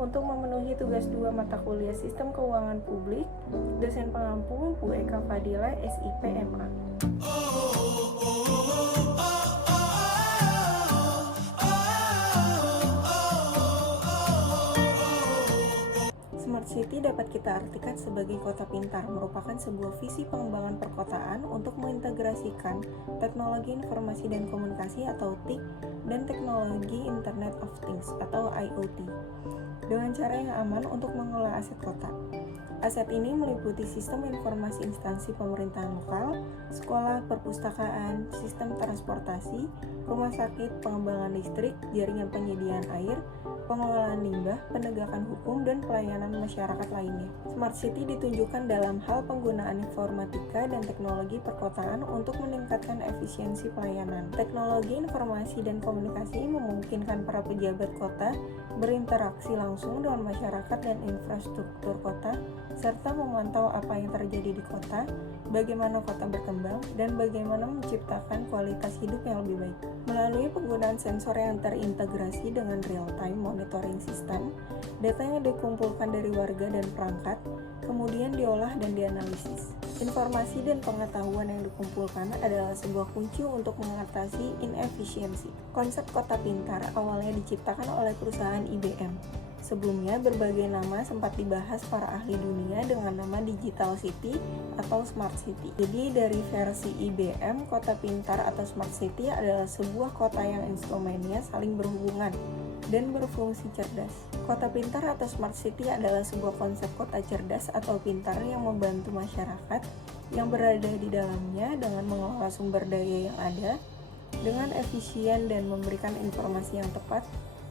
Untuk memenuhi tugas 2 mata kuliah Sistem Keuangan Publik, dosen pengampu Bu Eka Fadila, SIP, MA. Smart City dapat kita artikan sebagai kota pintar, merupakan sebuah visi pengembangan perkotaan untuk mengintegrasikan teknologi informasi dan komunikasi atau TIK dan teknologi Internet of Things atau IoT dengan cara yang aman untuk mengelola aset kota. Aset ini meliputi sistem informasi instansi pemerintahan lokal, sekolah, perpustakaan, sistem transportasi, rumah sakit, pengembangan listrik, jaringan penyediaan air, pengelolaan limbah, penegakan hukum, dan pelayanan masyarakat lainnya. Smart City ditunjukkan dalam hal penggunaan informatika dan teknologi perkotaan untuk meningkatkan efisiensi pelayanan. Teknologi informasi dan komunikasi memungkinkan para pejabat kota berinteraksi langsung dengan masyarakat dan infrastruktur kota, serta memantau apa yang terjadi di kota, bagaimana kota berkembang, dan bagaimana menciptakan kualitas hidup yang lebih baik. Melalui penggunaan sensor yang terintegrasi dengan real-time monitoring system, data yang dikumpulkan dari warga dan perangkat, kemudian diolah dan dianalisis. Informasi dan pengetahuan yang dikumpulkan adalah sebuah kunci untuk mengatasi inefisiensi. Konsep kota pintar awalnya diciptakan oleh perusahaan IBM. Sebelumnya, berbagai nama sempat dibahas para ahli dunia dengan nama Digital City atau Smart City. Jadi dari versi IBM, kota pintar atau Smart City adalah sebuah kota yang instrumennya saling berhubungan dan berfungsi cerdas. Kota pintar atau Smart City adalah sebuah konsep kota cerdas atau pintar yang membantu masyarakat yang berada di dalamnya dengan mengelola sumber daya yang ada dengan efisien dan memberikan informasi yang tepat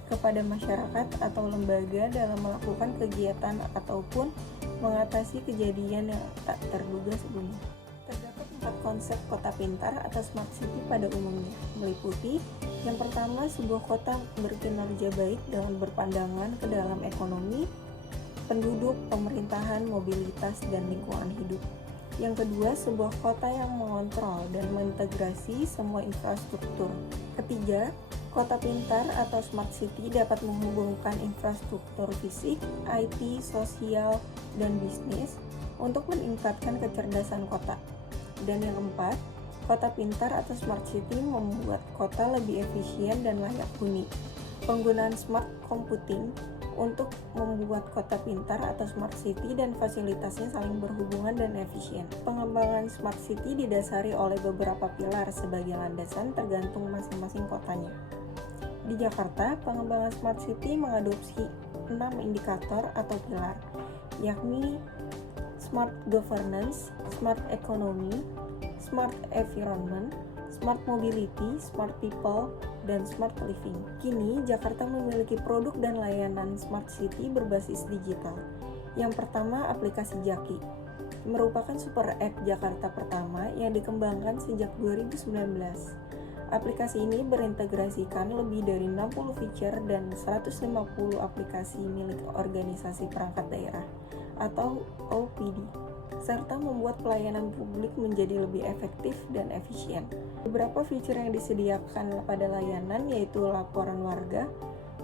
kepada masyarakat atau lembaga dalam melakukan kegiatan ataupun mengatasi kejadian yang tak terduga sebelumnya. Terdapat 4 konsep kota pintar atau Smart City pada umumnya, meliputi yang pertama, sebuah kota berkinerja baik dengan berpandangan ke dalam ekonomi, penduduk, pemerintahan, mobilitas, dan lingkungan hidup. Yang kedua, sebuah kota yang mengontrol dan mengintegrasi semua infrastruktur. Ketiga, kota pintar atau Smart City dapat menghubungkan infrastruktur fisik, IT, sosial, dan bisnis untuk meningkatkan kecerdasan kota. Dan yang keempat, kota pintar atau Smart City membuat kota lebih efisien dan layak huni. Penggunaan smart computing untuk membuat kota pintar atau Smart City dan fasilitasnya saling berhubungan dan efisien. Pengembangan Smart City didasari oleh beberapa pilar sebagai landasan tergantung masing-masing kotanya. Di Jakarta, pengembangan Smart City mengadopsi 6 indikator atau pilar, yakni Smart Governance, Smart Economy, Smart Environment, Smart Mobility, Smart People, dan Smart Living. Kini, Jakarta memiliki produk dan layanan Smart City berbasis digital. Yang pertama, aplikasi Jaki. Merupakan super app Jakarta pertama yang dikembangkan sejak 2019. Aplikasi ini berintegrasikan lebih dari 60 feature dan 150 aplikasi milik organisasi perangkat daerah atau OPD, serta membuat pelayanan publik menjadi lebih efektif dan efisien. Beberapa fitur yang disediakan pada layanan yaitu laporan warga,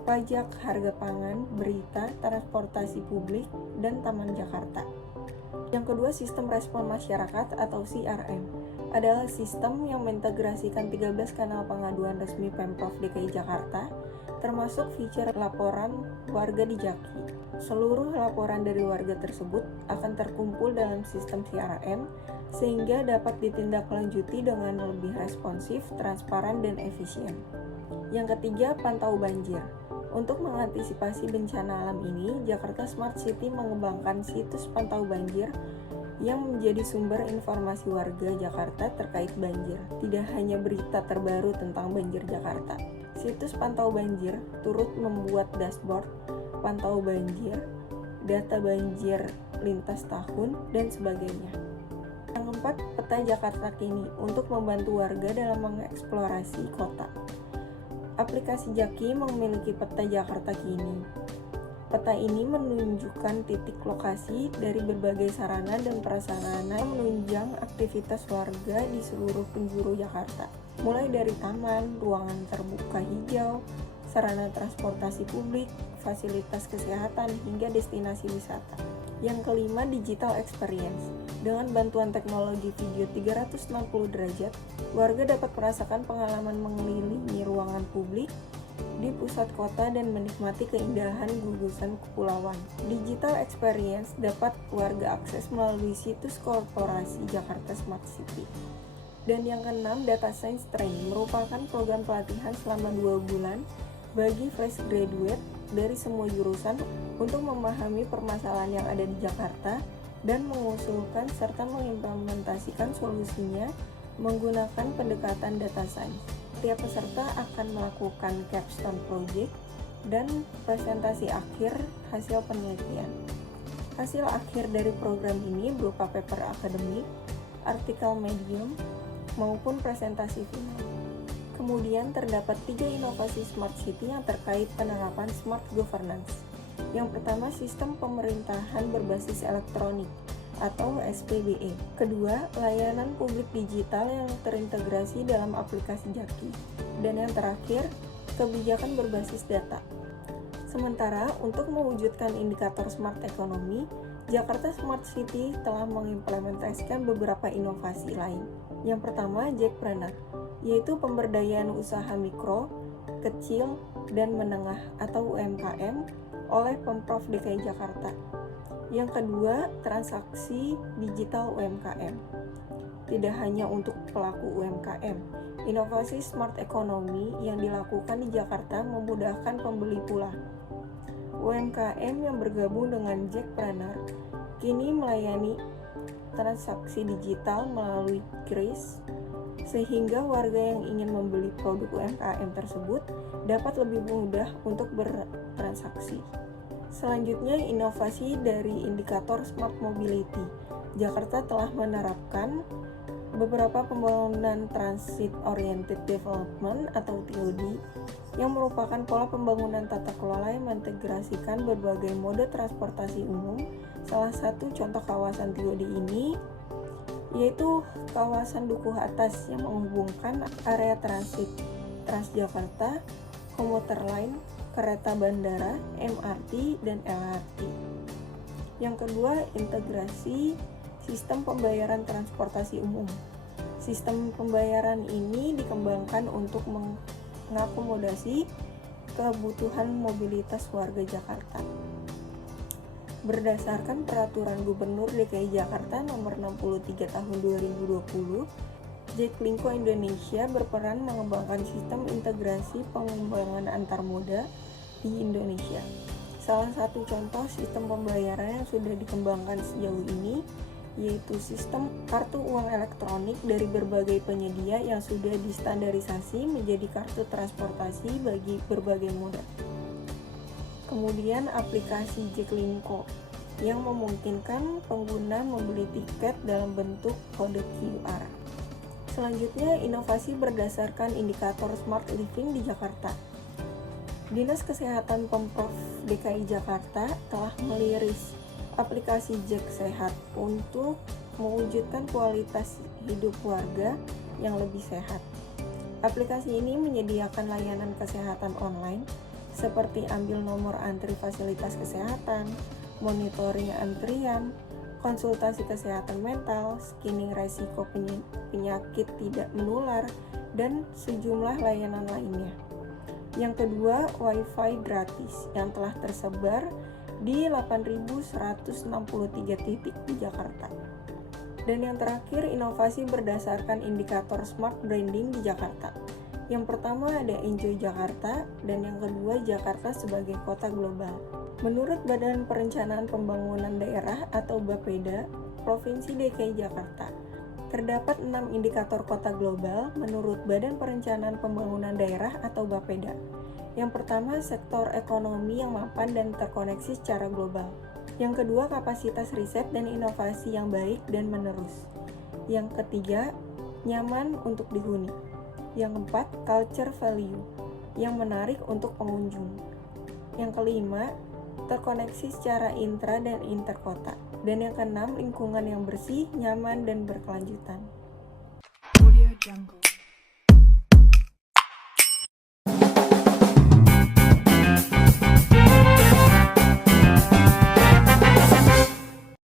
pajak, harga pangan, berita, transportasi publik, dan Taman Jakarta. Yang kedua, sistem respon masyarakat atau CRM adalah sistem yang mengintegrasikan 13 kanal pengaduan resmi Pemprov DKI Jakarta, termasuk fitur laporan warga di Jaki. Seluruh laporan dari warga tersebut akan terkumpul dalam sistem CRM sehingga dapat ditindaklanjuti dengan lebih responsif, transparan, dan efisien. Yang ketiga, pantau banjir. Untuk mengantisipasi bencana alam ini, Jakarta Smart City mengembangkan situs pantau banjir yang menjadi sumber informasi warga Jakarta terkait banjir. Tidak hanya berita terbaru tentang banjir Jakarta. Situs pantau banjir turut membuat dashboard pantau banjir, data banjir lintas tahun, dan sebagainya. Yang keempat, peta Jakarta Kini untuk membantu warga dalam mengeksplorasi kota. Aplikasi Jaki memiliki peta Jakarta Kini. Peta ini menunjukkan titik lokasi dari berbagai sarana dan prasarana yang menunjang aktivitas warga di seluruh penjuru Jakarta, mulai dari taman, ruangan terbuka hijau, sarana transportasi publik, fasilitas kesehatan, hingga destinasi wisata. Yang kelima, digital experience. Dengan bantuan teknologi video 360 derajat, warga dapat merasakan pengalaman mengelilingi ruangan publik di pusat kota dan menikmati keindahan gugusan kepulauan. Digital experience dapat warga akses melalui situs korporasi Jakarta Smart City. Dan yang keenam, data science training merupakan program pelatihan selama 2 bulan bagi fresh graduate dari semua jurusan untuk memahami permasalahan yang ada di Jakarta dan mengusulkan serta mengimplementasikan solusinya menggunakan pendekatan data science. Setiap peserta akan melakukan capstone project dan presentasi akhir hasil penelitian. Hasil akhir dari program ini berupa paper akademik, artikel medium, maupun presentasi final. Kemudian terdapat 3 inovasi Smart City yang terkait penerapan Smart Governance. Yang pertama, sistem pemerintahan berbasis elektronik atau SPBE. Kedua, layanan publik digital yang terintegrasi dalam aplikasi Jaki. Dan yang terakhir, kebijakan berbasis data. Sementara untuk mewujudkan indikator smart economy, Jakarta Smart City telah mengimplementasikan beberapa inovasi lain. Yang pertama, Jackpreneur, yaitu pemberdayaan usaha mikro, kecil, dan menengah atau UMKM oleh Pemprov DKI Jakarta. Yang kedua, transaksi digital UMKM. Tidak hanya untuk pelaku UMKM, inovasi smart economy yang dilakukan di Jakarta memudahkan pembeli pula. UMKM yang bergabung dengan Jackpreneur kini melayani transaksi digital melalui KRIS, sehingga warga yang ingin membeli produk UMKM tersebut dapat lebih mudah untuk bertransaksi. Selanjutnya, inovasi dari indikator Smart Mobility. Jakarta telah menerapkan beberapa pembangunan Transit Oriented Development atau TOD yang merupakan pola pembangunan tata kelola yang mengintegrasikan berbagai mode transportasi umum. Salah satu contoh kawasan TOD ini yaitu kawasan Dukuh Atas yang menghubungkan area transit Transjakarta, komuter lain, kereta bandara, MRT, dan LRT. Yang kedua, integrasi sistem pembayaran transportasi umum. Sistem pembayaran ini dikembangkan untuk mengakomodasi kebutuhan mobilitas warga Jakarta. Berdasarkan Peraturan Gubernur DKI Jakarta Nomor 63 Tahun 2020, Jaklingko Indonesia berperan mengembangkan sistem integrasi pengembangan antar moda di Indonesia. Salah satu contoh sistem pembayaran yang sudah dikembangkan sejauh ini yaitu sistem kartu uang elektronik dari berbagai penyedia yang sudah distandarisasi menjadi kartu transportasi bagi berbagai moda. Kemudian aplikasi Jaklingko yang memungkinkan pengguna membeli tiket dalam bentuk kode QR. Selanjutnya, inovasi berdasarkan indikator Smart Living di Jakarta. Dinas Kesehatan Pemprov DKI Jakarta telah meliris aplikasi Jak Sehat untuk mewujudkan kualitas hidup warga yang lebih sehat. Aplikasi ini menyediakan layanan kesehatan online seperti ambil nomor antri fasilitas kesehatan, monitoring antrian, konsultasi kesehatan mental, screening risiko penyakit tidak menular, dan sejumlah layanan lainnya. Yang kedua, Wi-Fi gratis yang telah tersebar di 8.163 titik di Jakarta. Dan yang terakhir, inovasi berdasarkan indikator Smart Branding di Jakarta. Yang pertama ada Enjoy Jakarta, dan yang kedua Jakarta sebagai kota global. Menurut Badan Perencanaan Pembangunan Daerah atau Bapeda, Provinsi DKI Jakarta, terdapat 6 indikator kota global menurut Badan Perencanaan Pembangunan Daerah atau Bapeda. Yang pertama, sektor ekonomi yang mapan dan terkoneksi secara global. Yang kedua, kapasitas riset dan inovasi yang baik dan menerus. Yang ketiga, nyaman untuk dihuni. Yang keempat, culture value yang menarik untuk pengunjung. Yang kelima, terkoneksi secara intra dan interkota. Dan yang keenam, lingkungan yang bersih, nyaman, dan berkelanjutan. Audio Jungle.